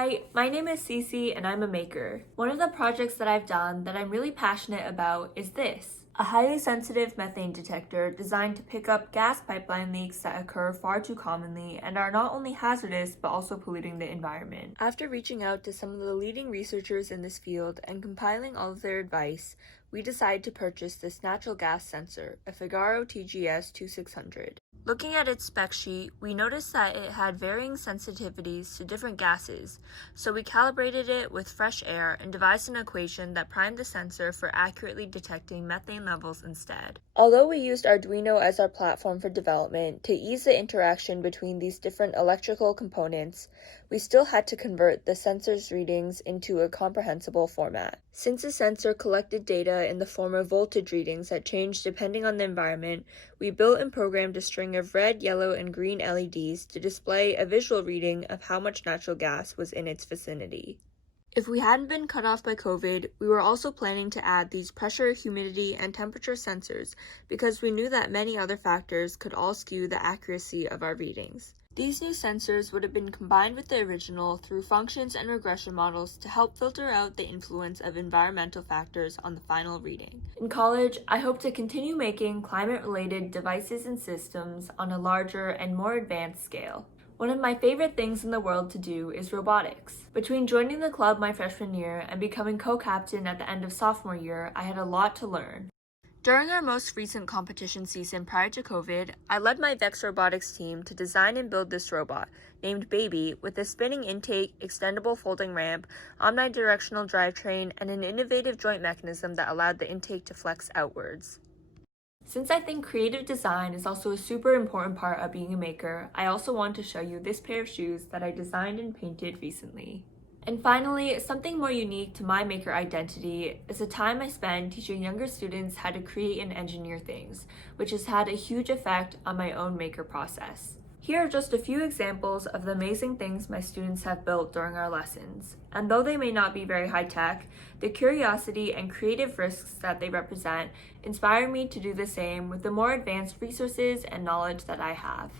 Hi, my name is Cece and I'm a maker. One of the projects that I've done that I'm really passionate about is this. A highly sensitive methane detector designed to pick up gas pipeline leaks that occur far too commonly and are not only hazardous but also polluting the environment. After reaching out to some of the leading researchers in this field and compiling all of their advice, we decided to purchase this natural gas sensor, a Figaro TGS 2600. Looking at its spec sheet, we noticed that it had varying sensitivities to different gases, so we calibrated it with fresh air and devised an equation that primed the sensor for accurately detecting methane levels instead. Although we used Arduino as our platform for development to ease the interaction between these different electrical components, we still had to convert the sensor's readings into a comprehensible format. Since the sensor collected data in the form of voltage readings that changed depending on the environment, we built and programmed a string of red, yellow, and green LEDs to display a visual reading of how much natural gas was in its vicinity. If we hadn't been cut off by COVID, we were also planning to add these pressure, humidity, and temperature sensors because we knew that many other factors could all skew the accuracy of our readings. These new sensors would have been combined with the original through functions and regression models to help filter out the influence of environmental factors on the final reading. In college, I hope to continue making climate-related devices and systems on a larger and more advanced scale. One of my favorite things in the world to do is robotics. Between joining the club my freshman year and becoming co-captain at the end of sophomore year, I had a lot to learn. During our most recent competition season prior to COVID, I led my Vex Robotics team to design and build this robot, named Baby, with a spinning intake, extendable folding ramp, omnidirectional drivetrain, and an innovative joint mechanism that allowed the intake to flex outwards. Since I think creative design is also a super important part of being a maker, I also want to show you this pair of shoes that I designed and painted recently. And finally, something more unique to my maker identity is the time I spend teaching younger students how to create and engineer things, which has had a huge effect on my own maker process. Here are just a few examples of the amazing things my students have built during our lessons. And though they may not be very high-tech, the curiosity and creative risks that they represent inspire me to do the same with the more advanced resources and knowledge that I have.